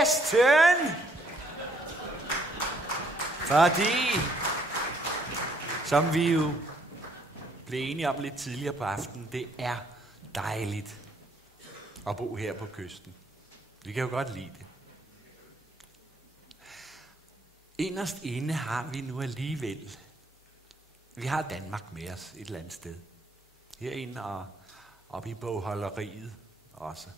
Vesten! Fordi, som vi jo blev enige om lidt tidligere på aftenen, det er dejligt at bo her på kysten. Vi kan jo godt lide det. Inderst inde har vi nu alligevel, vi har Danmark med os et eller andet sted. Herinde og oppe i bogholderiet også.